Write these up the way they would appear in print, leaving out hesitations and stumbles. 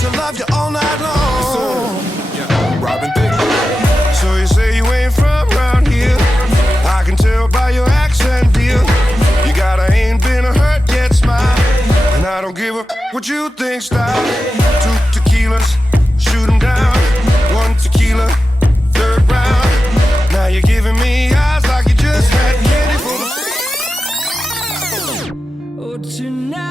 to love you all night long. Yeah, Robin Thicke. So you say you ain't from around here. I can tell by your accent, dear. You got a ain't been hurt yet smile. And I don't give a what you think style. 2 tequilas, shoot 'em down. 1 tequila, 3rd round. Now you're giving me eyes like you just had candy for the... Oh, tonight.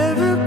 Summer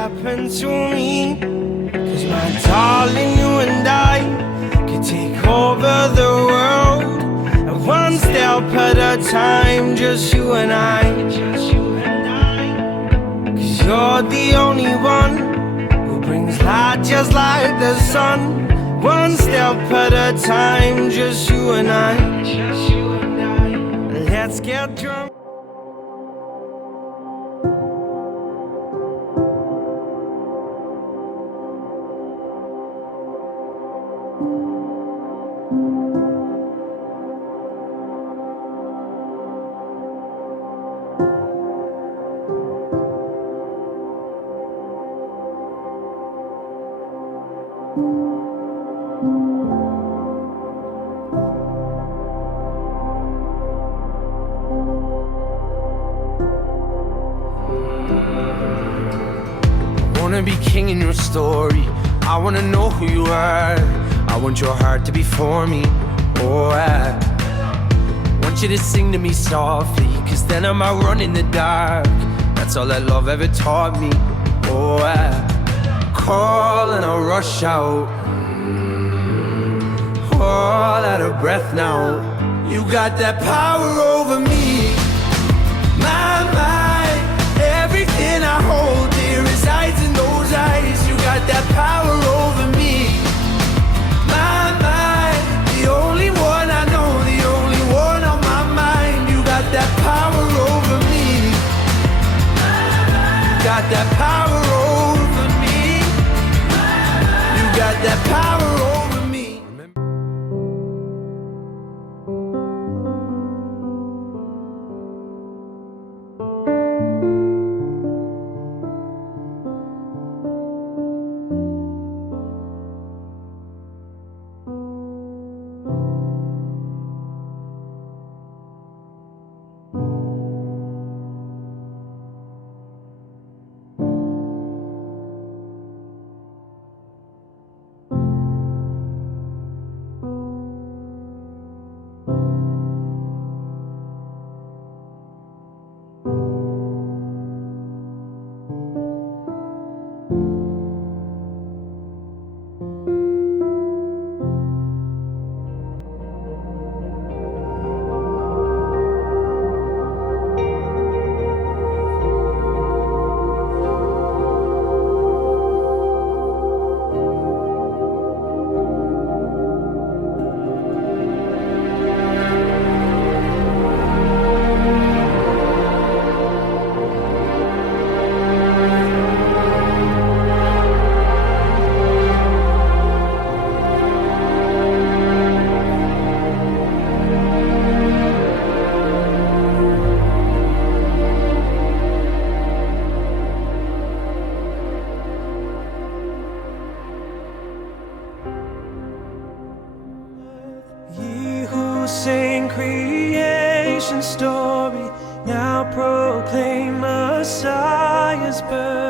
Happen to me, 'cause my darling, you and I could take over the world, and one step at a time, just you and I. 'Cause you're the only one who brings light just like the sun, one step at a time, just you and I. Let's get drunk. I wanna be king in your story. I wanna know who you are. I want your heart to be for me. Oh, I want you to sing to me softly, 'cause then I might run in the dark. That's all that love ever taught me. Oh, I call and I rush out, all out of breath now. You got that power over me. My mind, everything I hold dear resides in those eyes. You got that power over me. My mind, the only one I know, the only one on my mind. You got that power over me. You got that power over me. You got that power over me. Sing creation story, now proclaim Messiah's birth.